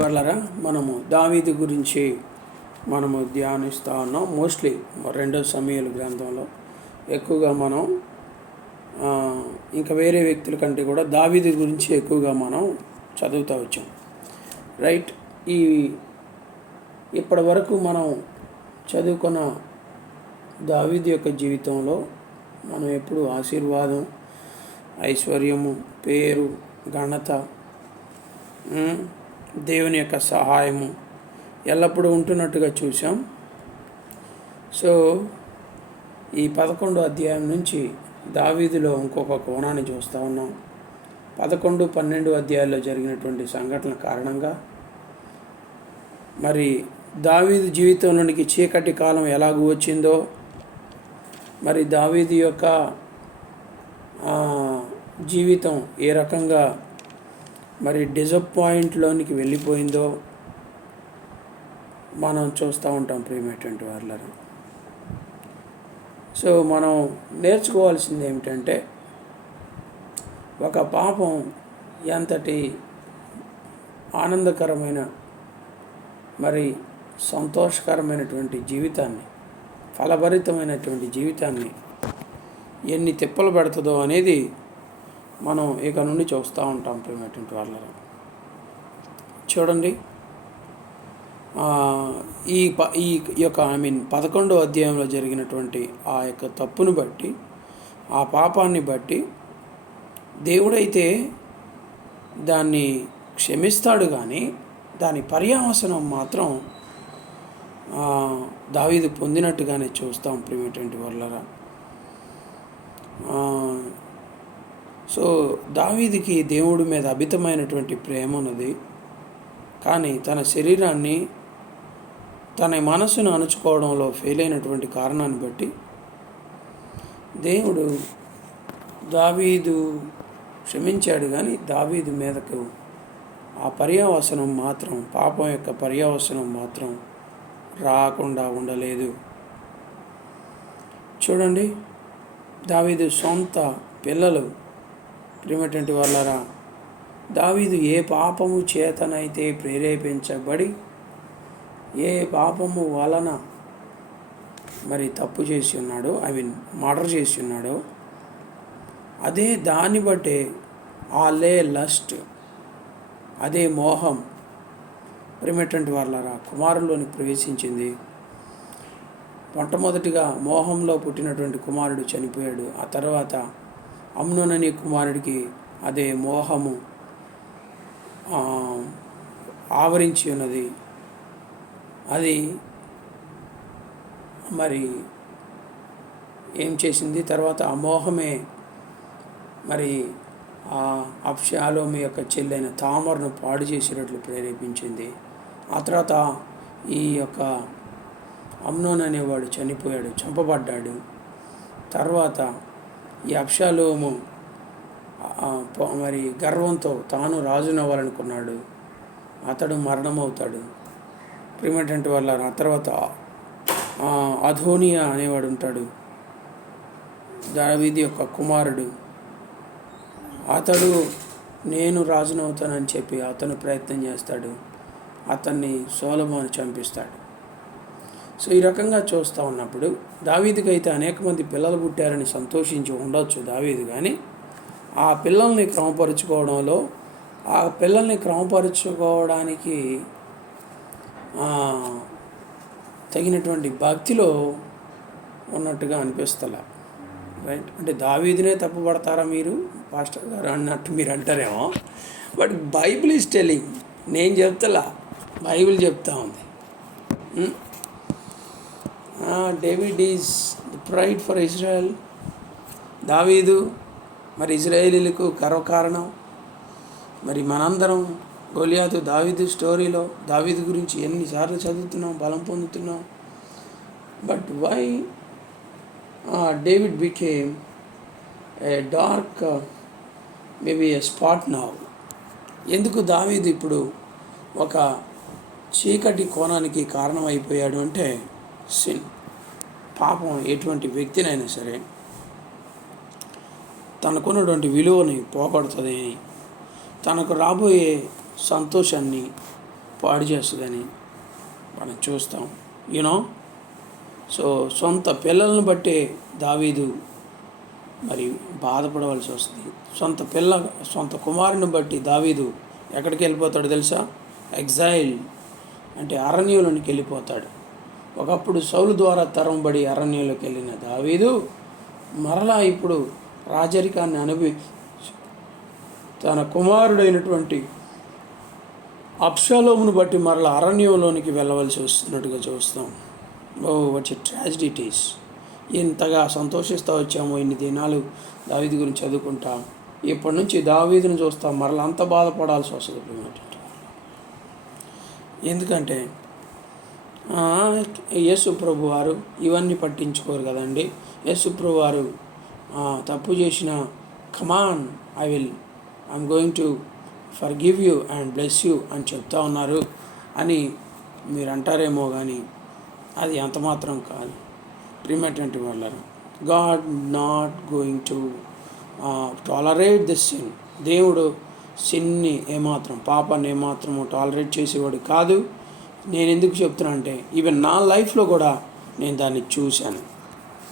వాళ్ళరా మనము దావీదు గురించి మనము ధ్యానిస్తూ ఉన్నాం. మోస్ట్లీ 2 సమూయేలు గ్రంథంలో ఎక్కువగా మనం ఇంకా వేరే వ్యక్తుల కంటే కూడా దావీదు గురించి ఎక్కువగా మనం చదువుతూ వచ్చాం. రైట్. ఇప్పటి వరకు మనం చదువుకున్న దావీదు యొక్క జీవితంలో మనం ఎప్పుడు ఆశీర్వాదం, ఐశ్వర్యము, పేరు, ఘనత, దేవుని యొక్క సహాయము ఎల్లప్పుడూ ఉంటున్నట్టుగా చూసాం. సో ఈ 11వ అధ్యాయం నుంచి దావీదులో ఇంకొక కోణాన్ని చూస్తూ ఉన్నాం. 11, 12 అధ్యాయాల్లో జరిగినటువంటి సంఘటనల కారణంగా మరి దావీదు జీవితంలోనికి చీకటి కాలం ఎలాగూ వచ్చిందో, మరి దావీదు యొక్క జీవితం ఏ రకంగా మరి డిసప్పాయింట్లోనికి వెళ్ళిపోయిందో మనం చూస్తూ ఉంటాం ప్రియమైనటువంటి వాళ్ళను. సో మనం నేర్చుకోవాల్సింది ఏమిటంటే, ఒక పాపం ఎంతటి ఆనందకరమైన మరి సంతోషకరమైనటువంటి జీవితాన్ని, ఫలభరితమైనటువంటి జీవితాన్ని ఎన్ని తిప్పలు పెడుతుందో అనేది మనం ఇక నుండి చూస్తూ ఉంటాం ప్రియమైనటువంటి వాళ్ళను. చూడండి, ఈ యొక్క 11వ అధ్యాయంలో జరిగినటువంటి ఆ యొక్క తప్పును బట్టి, ఆ పాపాన్ని బట్టి దేవుడైతే దాన్ని క్షమిస్తాడు, కానీ దాని పర్యవసానం మాత్రం దావీదు పొందినట్టుగానే చూస్తాం ప్రియమైనటువంటి వాళ్ళరా. సో దావీదుకి దేవుడి మీద అమితమైనటువంటి ప్రేమ ఉన్నది, కానీ తన శరీరాన్ని, తన మనసును అణుచుకోవడంలో ఫెయిల్ అయినటువంటి కారణాన్ని బట్టి దేవుడు దావీదు క్షమించాడు, కానీ దావీదు మీదకు ఆ పర్యవసానం మాత్రం, పాపం యొక్క పర్యవసానం మాత్రం రాకుండా ఉండలేదు. చూడండి, దావీదు సొంత పిల్లలు ప్రియమైనటువంటి వాళ్ళరా, దావీదు ఏ పాపము చేతనైతే ప్రేరేపించబడి, ఏ పాపము వలన మరి తప్పు చేసి ఉన్నాడో, మర్డర్ చేసి ఉన్నాడో, అదే దాన్ని బట్టే లస్ట్, అదే మోహం ప్రియమైనటువంటి వాళ్ళరా కుమారుల్లోని ప్రవేశించింది. మొట్టమొదటిగా మోహంలో పుట్టినటువంటి కుమారుడు చనిపోయాడు. ఆ తర్వాత అమ్నోను అనే కుమారుడికి అదే మోహము ఆవరించి ఉన్నది. అది మరి ఏం చేసింది, తర్వాత ఆ మోహమే మరి ఆ అబ్షాలోము యొక్క చెల్లైన తామరును పాడు చేసేటట్లు ప్రేరేపించింది. ఆ తర్వాత ఈ యొక్క అమ్నోను అనేవాడు చనిపోయాడు, చంపబడ్డాడు. తర్వాత ఈ అబ్షాలోము మరి గర్వంతో తాను రాజునవ్వాలనుకున్నాడు, అతడు మరణమవుతాడు ప్రియమైనటువంటి వాళ్ళ. ఆ తర్వాత అధోనియా అనేవాడు ఉంటాడు, దావీదు యొక్క కుమారుడు. అతడు నేను రాజునవుతానని చెప్పి అతను ప్రయత్నం చేస్తాడు, అతన్ని సొలొమోను చంపిస్తాడు. సో ఈ రకంగా చూస్తూ ఉన్నప్పుడు దావీదుకైతే అనేక మంది పిల్లలు పుట్టారని సంతోషించి ఉండొచ్చు దావీదు, కానీ ఆ పిల్లల్ని క్రమపరుచుకోవడంలో, ఆ పిల్లల్ని క్రమపరుచుకోవడానికి తగినటువంటి భక్తిలో ఉన్నట్టుగా అనిపిస్తలే. రైట్. అంటే దావీదునే తప్పుపడతారా మీరు పాస్టర్ గారు అన్నట్టు మీరు అంటారేమో, బట్ బైబిల్ ఈజ్ టెల్లింగ్. నేను చెప్తలా, బైబిల్ చెప్తా ఉంది. David is the pride for Israel. దావీదు మరి ఇజ్రాయేలీలకు గర్వకారణం. మరి మనందరం గొలియాతు దావీదు స్టోరీలో దావీదు గురించి ఎన్నిసార్లు చదువుతున్నాం, బలం పొందుతున్నాం. But why David became a dark, maybe a spot now? ఎందుకు దావీదు ఇప్పుడు ఒక చీకటి కోణానికి కారణమైపోయాడు అంటే, సిన్, పాపం ఎటువంటి వ్యక్తినైనా సరే తనకున్నటువంటి విలువని పోగొడుతుంది, తనకు రాబోయే సంతోషాన్ని పాడు చేస్తుందని మనం చూస్తాం. యూనో. సో సొంత పిల్లలను బట్టే దావీదు మరి బాధపడవలసి వస్తుంది. సొంత కుమారుని బట్టి దావీదు ఎక్కడికి వెళ్ళిపోతాడు తెలుసా? ఎగ్జైల్, అంటే అరణ్యంలోనికి వెళ్ళిపోతాడు. ఒకప్పుడు సౌలు ద్వారా తరంబడి అరణ్యంలోకి వెళ్ళిన దావీదు మరలా ఇప్పుడు రాజరికాన్ని అనుభవించి తన కుమారుడైనటువంటి అబ్షాలోమును బట్టి మరలా అరణ్యంలోనికి వెళ్ళవలసి వస్తున్నట్టుగా చూస్తాం. Oh what a tragedy it is. ఇంతగా సంతోషిస్తూ వచ్చాము ఇన్ని దినాలు దావీదు గురించి చదువుకుంటాం. ఇప్పటి నుంచి దావీదుని చూస్తాం మరలా అంత బాధపడాల్సి వస్తుంది. ఎందుకంటే యేసు ప్రభు వారు ఇవన్నీ పట్టించుకోరు కదండి. యేసు ప్రభు వారు తప్పు చేసిన come on I'm going to forgive you and bless you అని చెప్తా ఉన్నారు అని మీరు అంటారేమో, కానీ అది అంత మాత్రం కాదు. ప్రియమైనటువంటి వాళ్ళారు, God not going to tolerate this sin. దేవుడు సిన్ని ఏమాత్రం, పాపాన్ని ఏమాత్రము టాలరేట్ చేసేవాడు కాదు. నేను ఎందుకు చెప్తున్నా అంటే ఈవెన్ నా లైఫ్లో కూడా నేను దాన్ని చూశాను.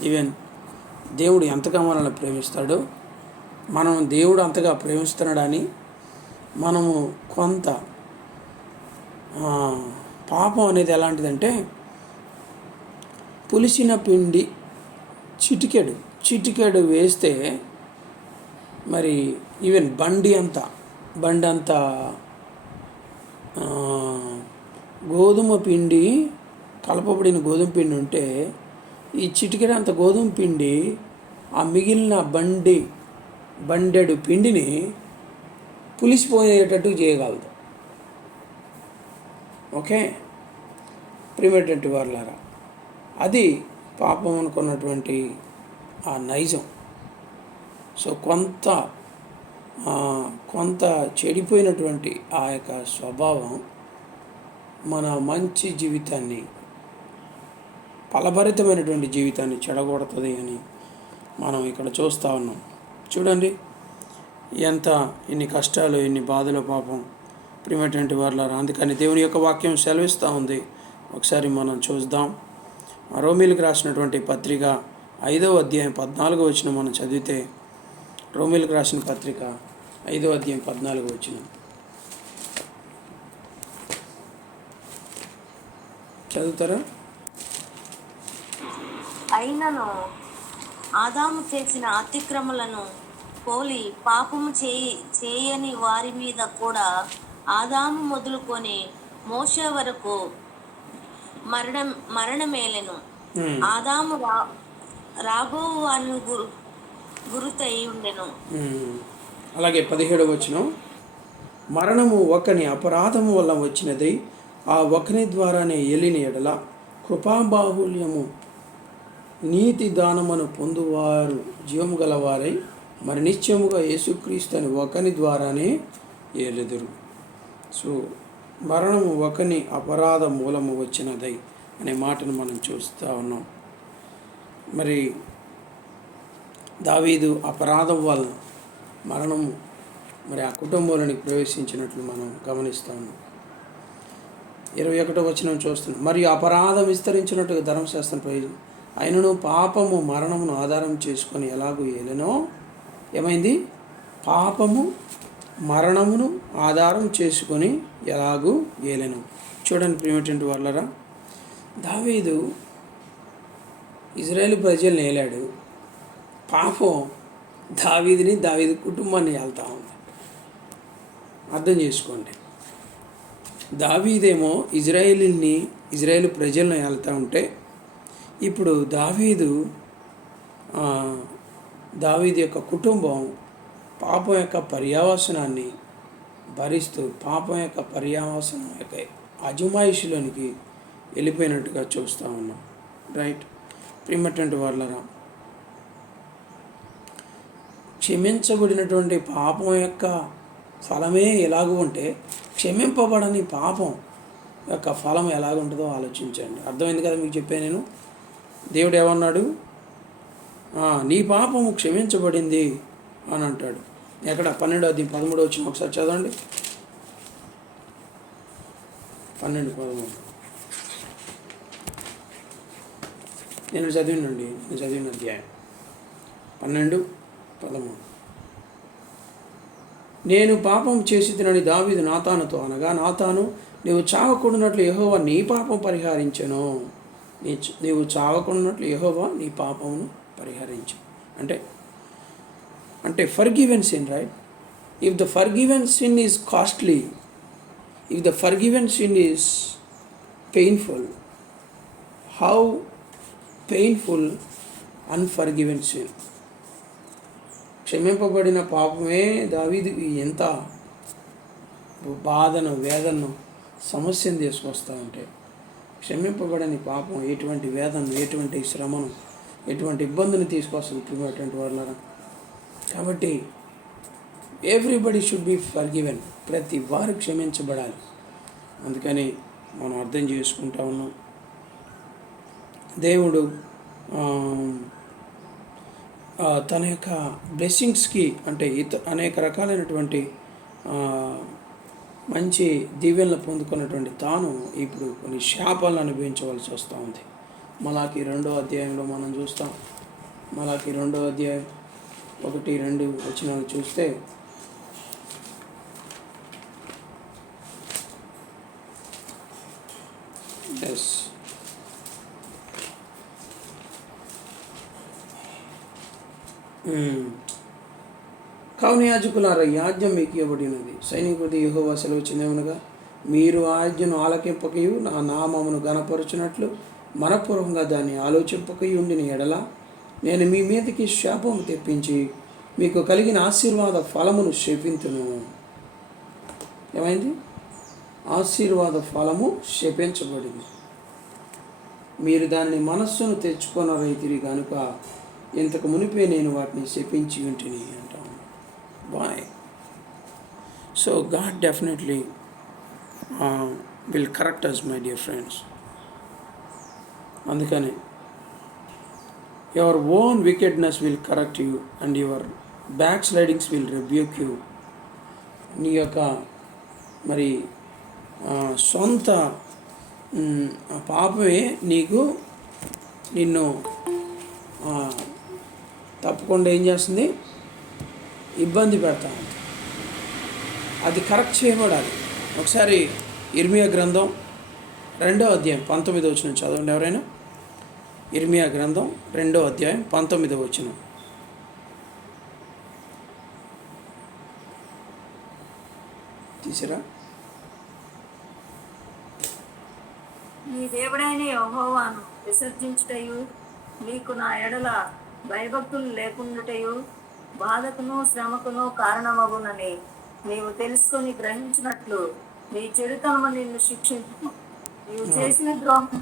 ఈవెన్ దేవుడు ఎంతగా మనల్ని ప్రేమిస్తాడో, మనం దేవుడు అంతగా ప్రేమిస్తున్నాడని మనము కొంత పాపం అనేది ఎలాంటిదంటే పులిసిన పిండి చిటికెడు వేస్తే మరి ఈవెన్ బండి అంతా గోధుమ పిండి, కలపబడిన గోధుమ పిండి ఉంటే ఈ చిటికెడు అంత గోధుమ పిండి ఆ మిగిలిన బండెడు పిండిని పులిసిపోయేటట్టు చేయగలదు. ఓకే, ప్రియమైనటువంటి వారులారా, అది పాపం అనుకున్నటువంటి ఆ నైజం. సో కొంత చెడిపోయినటువంటి ఆ యొక్క స్వభావం మన మంచి జీవితాన్ని, ఫలభరితమైనటువంటి జీవితాన్ని చెడగొడుతుంది అని మనం ఇక్కడ చూస్తూ ఉన్నాం. చూడండి ఇన్ని కష్టాలు, ఇన్ని బాధలు పాపం ప్రియమైనటువంటి వారులారా. అందుకని దేవుని యొక్క వాక్యం సెలవిస్తూ ఉంది. ఒకసారి మనం చూద్దాం. రోమీలకు రాసినటువంటి పత్రిక 5వ అధ్యాయం 14వ వచనం మనం చదివితే, రోమీలకు రాసిన పత్రిక 5వ అధ్యాయం 14వ వచనం చదువుతారా? అయినను ఆదాము చేసిన అతిక్రమలను పోలి పాపము చేయని వారి మీద కూడా ఆదాము మొదలుకొని మోషే వరకు మరణమేలెను. ఆదాము రాబో వారిని గురుతై ఉండెను. అలాగే 17వ వచనం, మరణము ఒకని అపరాధము వల్ల వచ్చినది, ఆ ఒకని ద్వారానే ఏలిన ఎడల కృపాబాహుల్యము నీతి దానమును పొందువారు జీవము గలవారై మరి నిత్యముగా యేసుక్రీస్తు అని ఒకని ద్వారానే ఏలుదురు. సో మరణము ఒకని అపరాధ మూలము వచ్చినదై అనే మాటను మనం చూస్తూ ఉన్నాం. మరి దావీదు అపరాధం వలన మరణము మరి ఆ కుటుంబంలోనికి ప్రవేశించినట్లు మనం గమనిస్తూ ఉన్నాం. 21వ వచనం చూస్తున్నాం, మరియు అపరాధం విస్తరించినట్టుగా ధర్మశాస్త్రం ప్రయోజనం అయినను పాపము మరణమును ఆధారం చేసుకొని ఎలాగూ ఏలెనో. ఏమైంది? పాపము మరణమును ఆధారం చేసుకొని ఎలాగూ ఏలెను. చూడండి ప్రియమైనటువంటి వాళ్ళరా, దావీదు ఇజ్రాయేలు ప్రజల్ని ఏలాడు. పాపం దావీదు కుటుంబాన్ని ఏళ్తా ఉంది. అర్థం చేసుకోండి. దావీదేమో ఇజ్రాయేలు ప్రజలను ఏళ్తా ఉంటే, ఇప్పుడు దావీదు యొక్క కుటుంబం పాపం యొక్క పర్యావసనాన్ని భరిస్తూ పాపం యొక్క పర్యావసనం యొక్క అజమాయిషిలోనికి వెళ్ళిపోయినట్టుగా చూస్తూ ఉన్నాం. రైట్. ప్రియమైనటువంటి వాళ్ళరా, క్షమించబడినటువంటి పాపం యొక్క ఫలమే ఎలాగూ ఉంటే క్షమింపబడని పాపం యొక్క ఫలం ఎలాగుంటుందో ఆలోచించండి. అర్థమైంది కదా మీకు చెప్పాను నేను. దేవుడు ఏమన్నాడు? నీ పాపము క్షమించబడింది అని అంటాడు. ఎక్కడ? 12వ అధ్యాయం 13వ వచనం ఒకసారి చదవండి. 12:13 నేను చదివిన అధ్యాయం 12:13. నేను పాపం చేసి తినని దావీదు నాతానుతో అనగా, నాతాను, నీవు చావకుండానట్లు యెహోవా నీ పాపం పరిహరించెను. నీవు చావకుండానట్లు యెహోవా నీ పాపమును పరిహరించు. అంటే forgiven sin, right? If the forgiven sin is costly, if the forgiven sin is painful, how painful unforgiven sin. క్షమింపబడిన పాపమే దావీదుకి ఎంత బాధను, వేదనను, సమస్యను తీసుకొస్తూ ఉంటే, క్షమింపబడని పాపం ఎటువంటి వేదనను, ఎటువంటి శ్రమను, ఎటువంటి ఇబ్బందిని తీసుకొస్తుంది అటువంటి వాళ్ళ. కాబట్టి ఎవ్రీబడి షుడ్ బి ఫర్గివెన్. ప్రతి వారు క్షమించబడాలి. అందుకని మనం అర్థం చేసుకుంటా ఉన్నాం. దేవుడు తన యొక్క బ్లెస్సింగ్స్కి, అంటే అనేక రకాలైనటువంటి మంచి దీవెనలు పొందుకున్నటువంటి తాను ఇప్పుడు కొన్ని శాపాలను అనుభవించవలసి వస్తూ ఉంది. మలాకి 2వ అధ్యాయంలో మనం చూస్తాం. మలాకి 2వ అధ్యాయం 1-2 వచనాలు చూస్తే, ఎస్, కావున యాజకులారా, ఈ ఆజ్ఞ మీకు ఇవ్వబడినది. సైనికుడి యెహోవా సెలవుచ్చినదేమనగా, మీరు ఆ ఆజ్ఞను ఆలకింపకయు నా నామమును గణపరచునట్లు మనపూర్వకంగా దాన్ని ఆలోచింపకయు ఉండిన ఎడల నేను మీ మీదకి శాపము తెప్పించి మీకు కలిగిన ఆశీర్వాద ఫలమును శపింతును. ఏమైంది? ఆశీర్వాద ఫలము శపించబడింది. మీరు దానిని మనస్సును తెచ్చుకొనరైతిరి కనుక ఇంతకు మునిపే నేను వాటిని శపించి ఉంటిని అంటాను. Boy. So God definitely will correct us, my dear friends. అందుకని your own wickedness will correct you and your backslidings will rebuke you. నీ యొక్క మరి సొంత పాపమే నిన్ను తప్పకుండా ఏం చేస్తుంది? ఇబ్బంది పెడతా ఉంది. అది కరెక్ట్ చేయబడాలి. ఒకసారి ఇర్మియా గ్రంథం 2వ అధ్యాయం 19వ వచనం చదవండి ఎవరైనా. ఇర్మియా గ్రంథం 2వ అధ్యాయం 19వ వచనం. తీసిరా. నీ దేవుడైన యెహోవాను విసర్జించుటయు, నీకు నా ఎడల భయభక్తులు లేకుండాటయు బాధకును శ్రమకును కారణమగునని నీవు తెలుసుకొని గ్రహించినట్లు నీ చెడుతనము నిన్ను శిక్షించు. నీవు చేసిన ద్రోహం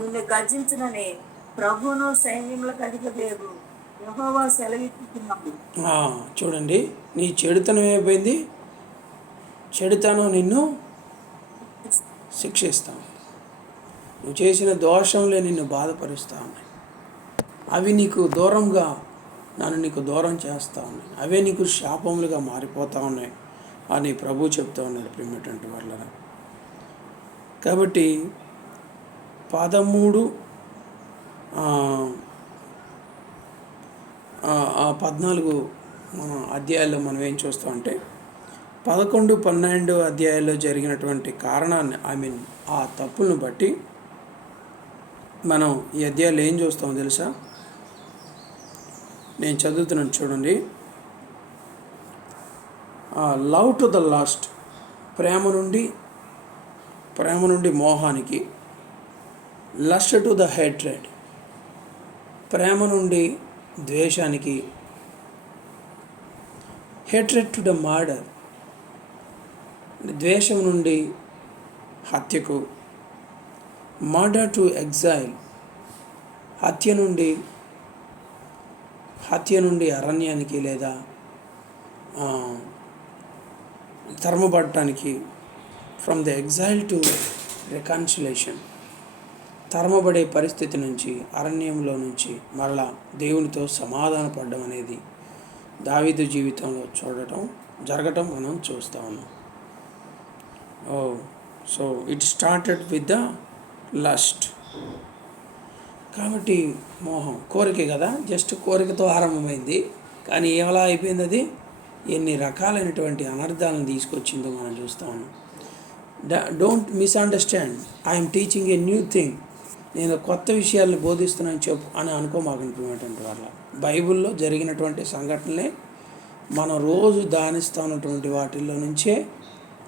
నిన్ను గర్జించునని ప్రభువును సైన్యములకు అధిపతియగు యెహోవా సెలవిస్తున్నాడు. చూడండి, నీ చెడుతనం ఏమైపోయింది? చెడుతనం నిన్ను శిక్షిస్తాను. నువ్వు చేసిన దోషంలే నిన్ను బాధపరుస్తూ ఉన్నాయి. అవి నీకు దూరంగా, నన్ను నీకు దూరం చేస్తూ ఉన్నాయి. అవే నీకు శాపములుగా మారిపోతూ ఉన్నాయి అని ప్రభు చెప్తూ ఉన్నాడు ప్రియమైనటువంటి వాళ్ళ. కాబట్టి 13 14 అధ్యాయాల్లో మనం ఏం చూస్తామంటే, 11, 12 అధ్యాయాల్లో జరిగినటువంటి కారణాన్ని, ఆ తప్పులను బట్టి మనం ఈ అధ్యాయాలు ఏం చూస్తామో తెలుసా? నేను చదువుతున్నాను చూడండి. లవ్ టు ద లాస్ట్, ప్రేమ నుండి మోహానికి. లస్ట్ టు ద హేట్రెడ్, ప్రేమ నుండి ద్వేషానికి. హేట్రెడ్ టు ద మర్డర్, ద్వేషం నుండి హత్యకు. మర్డర్ టు ఎగ్జైల్, హత్య నుండి అరణ్యానికి లేదా తరమబడటానికి. From the exile to reconciliation, తరమబడే పరిస్థితి నుంచి, అరణ్యంలో నుంచి మరలా దేవునితో సమాధాన పడడం అనేది దావీదు జీవితంలో జరగటం మనం చూస్తూ ఉన్నాం. So it started with the lust. కాబట్టి మోహం కోరిక కదా, జస్ట్ కోరికతో ఆరంభమైంది, కానీ ఎలా అయిపోయింది అది ఎన్ని రకాలైనటువంటి అనర్థాలను తీసుకొచ్చిందో మనం చూస్తా ఉన్నాం. Don't misunderstand, I'm teaching a new thing. నేను కొత్త విషయాలను బోధిస్తున్నాను అని అనుకోమాకున్నటువంటి వాళ్ళ బైబిల్లో జరిగినటువంటి సంఘటనలే మనం రోజు ధ్యానిస్తున్నటువంటి వాటిల్లో నుంచే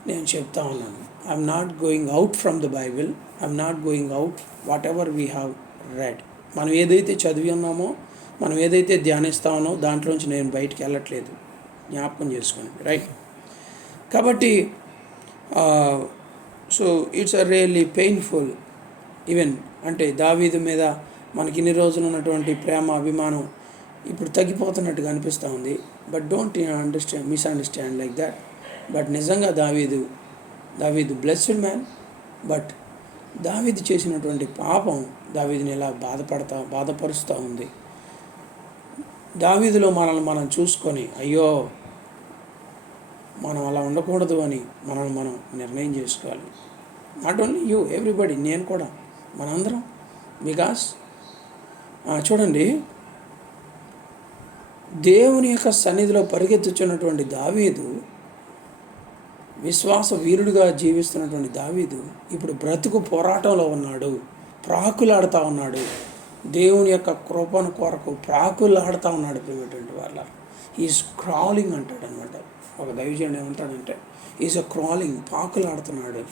నేను చెప్తా ఉన్నాను. I'm not going out from the Bible, I'm not going out what ever we have read. మనం ఏదైతే చదివి ఉన్నామో, మనం ఏదైతే ధ్యానిస్తామో దాంట్లోంచి నేను బయటికి వెళ్ళట్లేదు, జ్ఞాపకం చేసుకోండి, రైట్? కాబట్టి so it's a really painful even. అంటే దావీదు మీద మనకి ఇన్ని రోజులు ఉన్నటువంటి ప్రేమ అభిమానం ఇప్పుడు తగ్గిపోతున్నట్టుగా అనిపిస్తూ ఉంది. But don't misunderstand like that. But నిజంగా దావీదు బ్లెస్డ్ మ్యాన్. బట్ దావీదు చేసినటువంటి పాపం దావీదుని ఇలా బాధపరుస్తూ ఉంది. దావీదులో మనల్ని మనం చూసుకొని అయ్యో మనం అలా ఉండకూడదు అని మనం నిర్ణయం చేసుకోవాలి. నాట్ ఓన్లీ యూ, ఎవ్రీబడి, నేను కూడా, మనందరం. బికాస్ చూడండి, దేవుని యొక్క సన్నిధిలో పరిగెత్తుచున్నటువంటి దావీదు, విశ్వాస వీరుడిగా జీవిస్తున్నటువంటి దావీదు ఇప్పుడు బ్రతుకు పోరాటంలో ఉన్నాడు, ప్రాకులాడుతూ ఉన్నాడు, దేవుని యొక్క కృపను కొరకు ప్రాకులాడుతూ ఉన్నాడు. ప్రియమైనటువంటి వాళ్ళ ఈజ్ క్రాలింగ్ అంటాడు అనమాట. ఒక దైవజనుడు ఏమంటాడంటే ఈజ్ అ క్రాలింగ్, పాకులాడుతున్నాడు.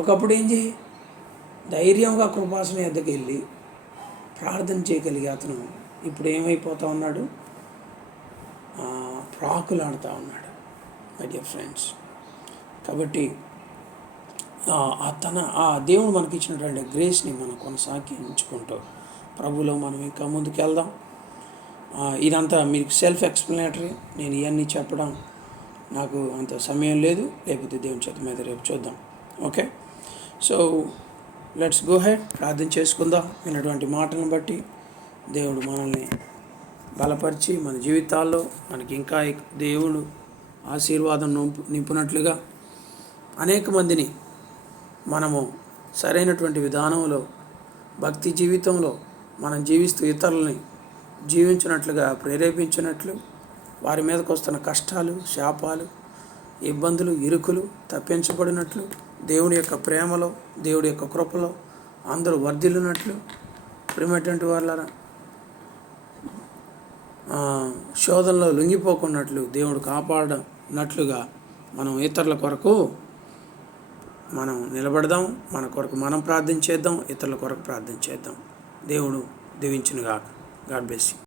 ఒకప్పుడు ఏం చేయి, ధైర్యంగా కృపాసనం ఎద్దకు వెళ్ళి ప్రార్థన చేయగలిగే అతను ఇప్పుడు ఏమైపోతా ఉన్నాడు, ప్రాకులాడుతూ ఉన్నాడు, మై డియర్ ఫ్రెండ్స్. కాబట్టి దేవుడు మనకి ఇచ్చినటువంటి గ్రేస్ని మనం కొనసాగించుకుంటూ ప్రభులో మనం ఇంకా ముందుకు వెళ్దాం. ఇదంతా మీకు సెల్ఫ్ ఎక్స్ప్లెనేటరీ. నేను ఇవన్నీ చెప్పడం నాకు అంత సమయం లేదు, లేకపోతే దేవుని చేత మీద రేపు చూద్దాం. Okay, so let's go head, ప్రార్థన చేసుకుందాం. విన్నటువంటి మాటలను బట్టి దేవుడు మనల్ని బలపరిచి మన జీవితాల్లో మనకి ఇంకా దేవుడు ఆశీర్వాదం నింపునట్లుగా అనేక మందిని మనము సరైనటువంటి విధానంలో భక్తి జీవితంలో మనం జీవిస్తూ ఇతరులని జీవించినట్లుగా ప్రేరేపించినట్లు, వారి మీదకు వస్తున్న కష్టాలు, శాపాలు, ఇబ్బందులు, ఇరుకులు తప్పించబడినట్లు, దేవుని యొక్క ప్రేమలో, దేవుడి యొక్క కృపలో అందరూ వర్ధిల్లినట్లు, ప్రియమైనటువంటి వాళ్ళ శోధనలో లొంగిపోకున్నట్లు దేవుడు కాపాడినట్లుగా మనం ఇతరుల కొరకు మనం నిలబడదాం. మన కొరకు మనం ప్రార్థన చేద్దాం, ఇతరుల కొరకు ప్రార్థన చేద్దాం. దేవుడు దీవించునుగాక. God bless you.